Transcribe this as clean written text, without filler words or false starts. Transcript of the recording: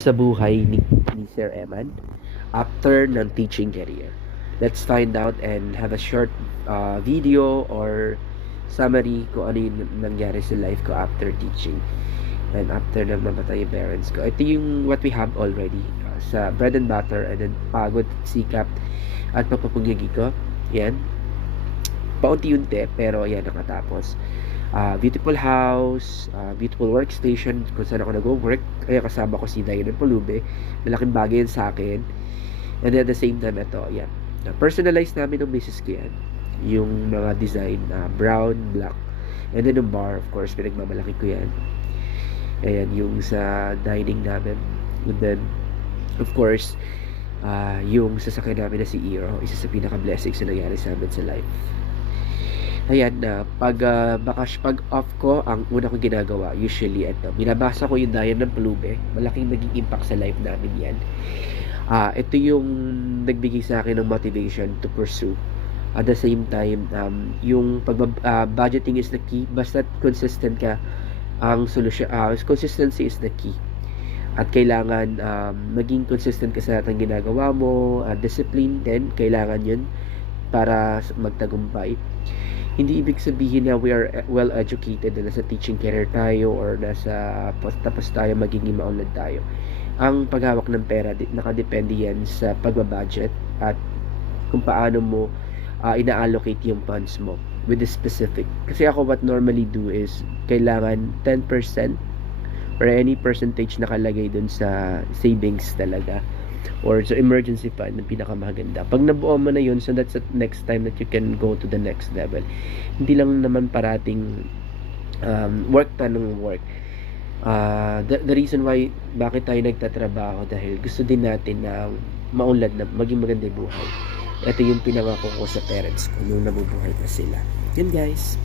Sa buhay ni Sir Eman after ng teaching career. Let's find out and have a short video or summary kung ano yung nangyari sa life ko after teaching and after na namatay yung parents ko. Ito yung what we have already sa bread and butter and then pagod, sikap at papapugyagi ko. Yan. Paunti-unti pero yan nakatapos. Beautiful house, beautiful workstation kung saan ako nag-work. Kaya kasama ko si Dayan Palube. Malaking bagay yan sa akin. And then at the same time, ito, yan. Personalize namin ng misis ko yan. Yung mga design, brown, black. And then yung bar, of course, pinagmamalaki ko yan. Ayan, yung sa dining namin. And then, of course, yung sasakyan namin na si Eero, isa sa pinaka-blessings na nangyari sa amin sa life. Ayan na, pag off ko, ang una kong ginagawa, usually, ito, binabasa ko yung Dayan ng Palube. Malaking naging impact sa life namin yan. Ito yung nagbigay sa akin ng motivation to pursue. At the same time, yung budgeting is the key. Basta consistent ka, ang solusyon, consistency is the key. At kailangan maging consistent ka sa lahat ng ginagawa mo. Discipline din, kailangan yun para magtagumpay. Hindi ibig sabihin na we are well educated na nasa teaching career tayo or nasa tapos tayo magiging maunlad tayo. Ang paghawak ng pera nakadepende yan sa pagbabudget at kung paano mo ina-allocate yung funds mo with the specific. Kasi ako what normally do is kailangan 10% or any percentage nakalagay dun sa savings talaga or sa emergency fund na pinakamaganda. Pag nabuo mo na yun, so that's the next time that you can go to the next level. Hindi lang naman parating work tanong work. The reason why bakit tayo nagtatrabaho dahil gusto din natin na maunlad na maging maganda yung buhay. Ito yung pinangako ko sa parents ko nung nabubuhay pa sila. Yun guys.